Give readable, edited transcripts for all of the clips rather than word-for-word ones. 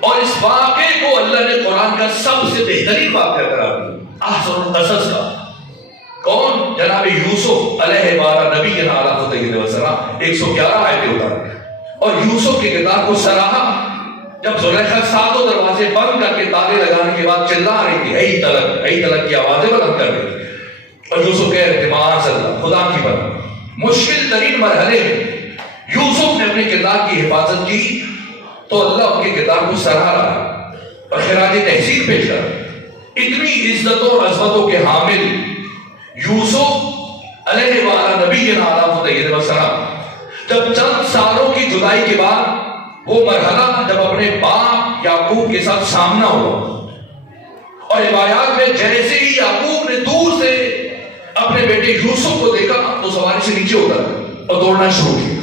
اور اس واقعے کو اللہ نے قرآن کا سب سے بہترین واقعہ قرار دیا، احسن القصص کا۔ کون؟ جناب یوسف علیہ نبی کے نالات وسلام 111 آیتیں اتاری اور یوسف کے کردار کو سراہا۔ جب زلیخا ساتوں دروازے بند کر کے تالے لگانے کے بعد چلا رہی تھی اے طلق کی آوازیں بلند کر رہی تھی، اور یوسف کہہ رہے تھے معاذ اللہ، خدا کی پناہ۔ مشکل ترین مرحلے میں یوسف نے اپنے کردار کی حفاظت کی تو اللہ ان کے کردار کو سراہ رہا اور خراج تحسین پیش کر رہا۔ اتنی عزتوں اور عظمتوں کے حامل یوسف علیہ وآلہ نبی وسلم جب چند سالوں کی جدائی کے بعد وہ مرحلہ جب اپنے باپ یعقوب کے ساتھ سامنا ہوا، اور روایات میں جیسے ہی یعقوب نے دور سے اپنے بیٹے یوسف کو دیکھا تو سواری سے نیچے اترا اور دوڑنا شروع کیا،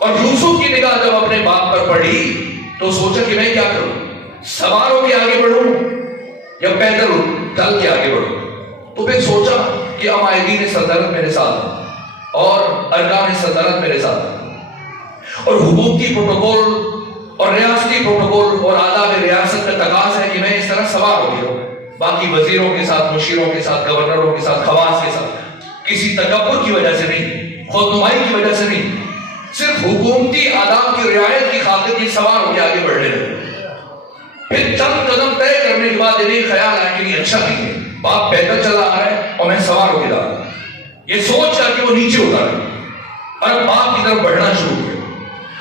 اور یوسف کی نگاہ جب اپنے باپ پر پڑی تو سوچا کہ میں کیا کروں، سوار ہو کے آگے بڑھوں یا پیدل چل کے آگے بڑھوں۔ تو پھر سوچا کہ عمائدین سلطنت میرے ساتھ اور ارکان سلطنت میرے ساتھ، اور حکومتی پروٹوکول اور ریاستی پروٹوکول اور آداب ریاست کا تقاضا ہے کہ میں اس طرح سوار ہو گیا ہوں، باقی وزیروں کے ساتھ، مشیروں کے ساتھ، گورنروں کے ساتھ، خواص کے ساتھ، کسی تکبر کی وجہ سے نہیں، خود نمائی کی وجہ سے نہیں، صرف حکومتی آداب کی رعایت کی خاطر کی سوار ہو کے آگے بڑھنے لگے۔ پھر چند قدم طے کرنے کے بعد یہ خیال آیا کہ نہیں اچھا نہیں ہے، باپ پیدل چلا آ رہا ہے اور میں سوار ہو کے جا رہا ہوں، یہ سوچ کر کے وہ نیچے اترا اور باپ کی طرف بڑھنا شروع کیا۔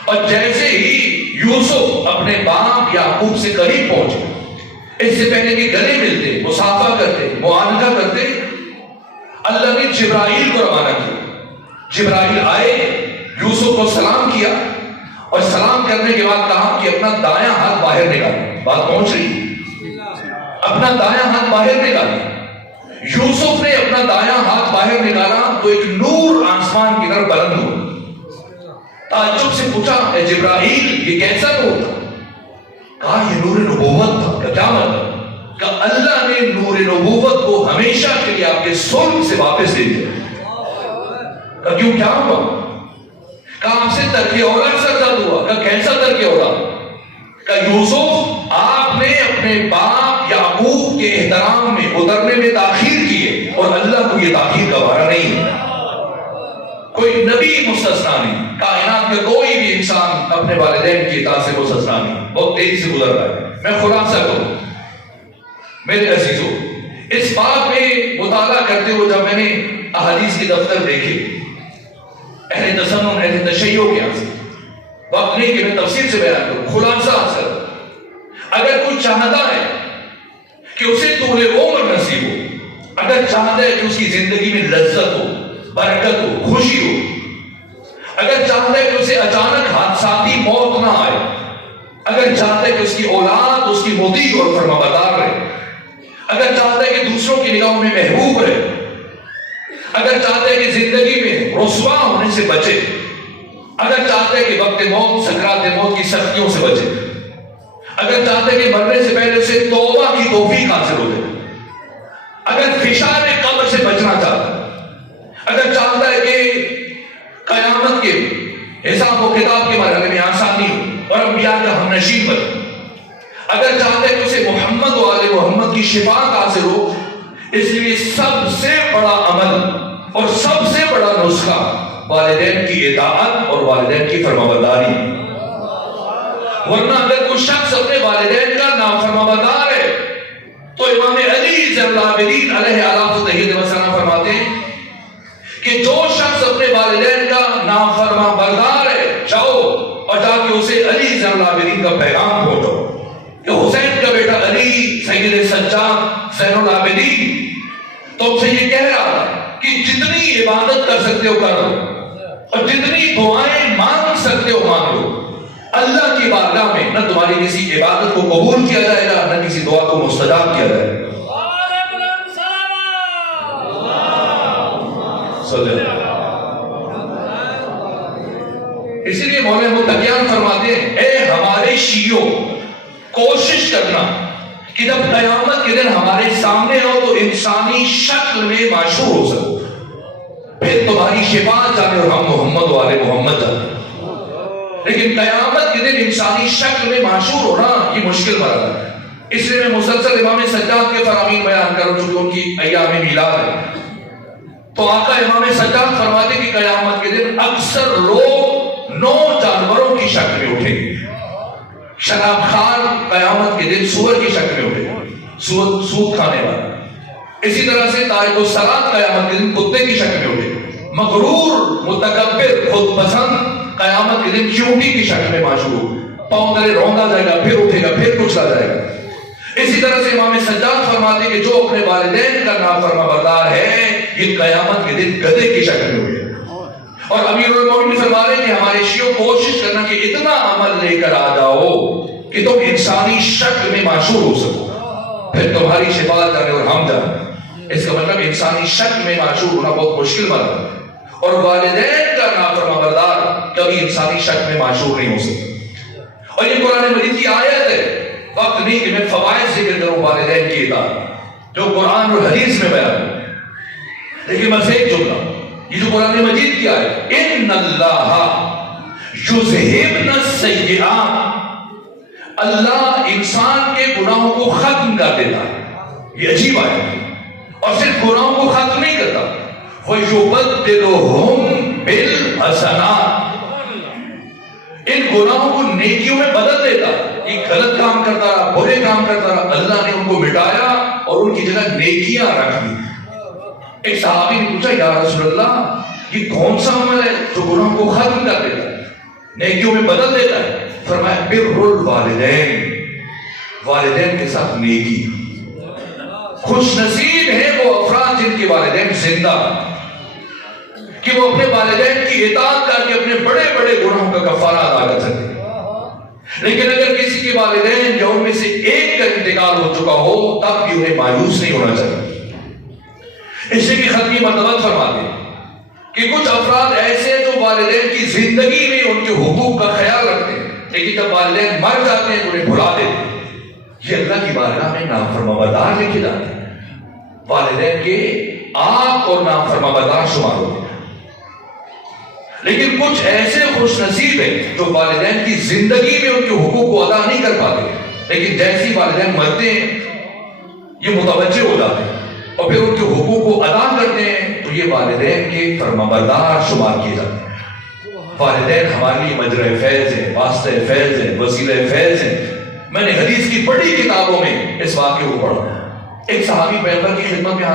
اور جیسے ہی یوسف اپنے باپ یعقوب سے قریب پہنچے، اس سے پہلے کہ گلے ملتے، مصافحہ کرتے، معانقہ کرتے، اللہ نے جبرائیل کو روانہ کیا۔ جبرائیل آئے، یوسف کو سلام کیا اور سلام کرنے کے بعد کہا کہ اپنا دایاں ہاتھ باہر نکالیں۔ بات پہنچ رہی؟ اپنا دایاں ہاتھ باہر نکالیں۔ یوسف نے اپنا دایاں ہاتھ باہر نکالا تو ایک نور آسمان کی طرف بلند ہوا۔ تعجب سے پوچھا اے جبرائیل یہ کیسا نور تھا؟ کہا یہ نور نبوت تھا۔ کیا مطلب؟ کہ اللہ نے نور نبوت کو ہمیشہ کے لیے آپ کے سلب سے واپس دے دیا۔ کہ کیوں، کیا ہوا؟ کہ آپ سے ترک اولاد سرزد ہوا۔ کہ کیسا ترک اولاد؟ کہ یوسف آپ نے اپنے باپ یعقوب کے احترام میں اترنے میں تاخیر کیے اور اللہ کو یہ تاخیر کا وارہ نہیں ہے۔ کوئی نبی مستثنا نہیں، کائنات میں کوئی بھی انسان اپنے والدین کی اطاعت سے مستثنا نہیں، بہت تیزی سے گزر رہا ہے۔ میں خلاصہ کروں میرے عزیزوں، اس بات میں مطالعہ کرتے ہوئے جب میں نے احادیث کے دفتر دیکھے اہل تسنن اہل تشیع کے یہاں سے، وقت نہیں کہ میں تفصیل سے بیان کروں، خلاصہ اثر اگر کوئی چاہتا ہے کہ اسے طول عمر نصیب ہو، اگر چاہتا ہے کہ اس کی زندگی میں لذت ہو، برکت ہو، خوشی ہو، اگر چاہتا ہے کہ اسے اچانک حادثاتی موت نہ آئے، اگر چاہتا ہے کہ اس کی اولاد اس کی مطیع اور فرمانبردار رہے، اگر چاہتا ہے کہ دوسروں کی نگاہوں میں محبوب رہے، اگر چاہتا ہے کہ زندگی میں رسوا ہونے سے بچے، اگر چاہتا ہے کہ وقت موت سکرات موت کی سختیوں سے بچے، اگر چاہتا ہے کہ مرنے سے پہلے اسے توبہ کی توفیق حاصل ہو جائے، اگر فشار قبر سے بچنا چاہتا ہے، اگر چاہتا ہے کہ قیامت کے حساب و کتاب کے مرحلے میں آسانی ہو اور انبیاء کا ہم نشین بنے، اگر چاہتا ہے کہ اسے محمد و آل محمد کی شفاعت حاصل ہو، اس لیے سب سے بڑا عمل اور سب سے بڑا نسخہ والدین کی اطاعت اور والدین کی فرمانبرداری۔ ورنہ اگر کوئی شخص اپنے والدین کا نافرمانبردار ہے تو امام علی زین العابدین علیہ السلام فرماتے ہیں کہ جو شخص اپنے والدین کا نافرمانبردار ہے، جاؤ اور جا کے اسے علی زین العابدین کا پیغام پہنچاؤ کہ حسین کا بیٹا علی سید سجاد زین العابدین تم سے یہ کہہ رہا تھا کہ جتنی عبادت کر سکتے ہو کرو اور جتنی دعائیں مانگ سکتے ہو مانگ لو، اللہ کی بارگاہ میں نہ تمہاری کسی عبادت کو قبول کیا جائے گا نہ کسی دعا کو مستجاب کیا جائے گا۔ اسی لیے مولانا متقیان فرماتے ہیں اے ہمارے شیعوں، کوشش کرنا کہ جب قیامت کے دن ہمارے سامنے ہو تو انسانی شکل میں معشور ہو سکو، پھر تمہاری شفاعت جانے اور ہم محمد و آل محمد جانے۔ لیکن قیامت کے دن انسانی شکل میں معشور ہونا یہ مشکل مرحلہ ہے. اس لیے میں مسلسل امام سجاد کے فرامین بیان کروں چونکہ ان کی ایام میلاد ہے. تو آقا امام سجاد فرماتے کہ قیامت کے دن اکثر لوگ 9 جانوروں کی شکل میں اٹھیں گے. شراب خار قیامت کے دن سور کی شکل میں اٹھے گا، سود کھانے والا. اسی طرح سے تارک الصلاۃ قیامت کے دن کتے کی شکل میں اٹھے گا. مغرور متکبر خود پسند قیامت کے دن چیونٹی کی شکل میں معشور، پاؤں تلے روندا جائے گا، پھر اٹھے گا، پھر کچلا جائے گا. اسی طرح سے امام سجاد فرماتے کہ جو اپنے والدین کا نافرما بردار ہے یہ قیامت کے دن گدھے کی شکل میں ہوئے. اور امیر المومنین فرما رہے ہیں کہ ہمارے شیعوں کوشش کرنا کہ اتنا عمل لے کر آ جاؤ کہ تم انسانی شکل میں معشور ہو سکو، پھر تمہاری شفاعت جانے اور ہم جانے. اس کا مطلب انسانی شکل میں معشور ہونا بہت مشکل مرحلہ ہے، اور والدین کا نافرما بردار کبھی انسانی شکل میں معشور نہیں ہو سکتا. اور یہ قرآن مجید کی آیت ہے. وقت نہیں کہ میں فوائد ذکر کروں والدین کی اطاعت جو قرآن اور حدیث میں بیان ہے، لیکن بس ایک جملہ یہ جو قرآن مجید کی آیت ان اللہ یذہبن السیئات، اللہ انسان کے گناہوں کو ختم کر دیتا ہے. یہ عجیب آیت ہے. اور صرف گناہوں کو ختم نہیں کرتا، وَيُبَدِّلُهُمْ بِالْحَسَنَاتِ، ان گناہوں کو نیکیوں میں بدل دیتا. یہ غلط کام کرتا رہا، برے کام کرتا رہا، اللہ نے ان کو مٹایا اور ان کی جگہ نیکیاں رکھ دی. ایک صحابی نے پوچھا یا رسول اللہ یہ کون سا عمل ہے جو گناہوں کو ختم کر دیتا ہے، نیکیوں میں بدل دیتا ہے؟ فرمایا بر الوالدین، والدین کے ساتھ نیکی. خوش نصیب ہیں وہ افراد جن کے والدین زندہ کہ وہ اپنے والدین کی اطاعت کر کے اپنے بڑے بڑے گناہوں کا کفارہ ادا کر سکتے. لیکن اگر کسی کے والدین یا ان میں سے ایک کا انتقال ہو چکا ہو تب بھی انہیں مایوس نہیں ہونا چاہیے. اس لیے کہ ختمی مرتبہ فرماتے ہیں کہ کچھ افراد ایسے ہیں جو والدین کی زندگی میں ان کے حقوق کا خیال رکھتے ہیں، لیکن جب والدین مر جاتے ہیں تو انہیں بھلا دیتے ہیں. یہ اللہ کی بارگاہ میں نافرما بردار لکھے جاتے ہیں، والدین کے آپ اور نافرما بردار شمار ہوتے ہیں. لیکن کچھ ایسے خوش نصیب ہیں جو والدین کی زندگی میں ان کے حقوق کو ادا نہیں کر پاتے، لیکن جیسی والدین مرتے ہیں یہ متوجہ ہو جاتے ہیں اور پھر ان کے حقوق کو ادا کرتے ہیں تو یہ والدین کے فرمانبردار شمار کیے جاتے ہیں. والدین ہمارے لیے مجرا فیض ہے، واسطہ فیض ہے، وسیلہ فیض ہے. میں نے حدیث کی بڑی کتابوں میں اس واقعے کو پڑھا. ایک صحابی پیغمبر کی خدمت میں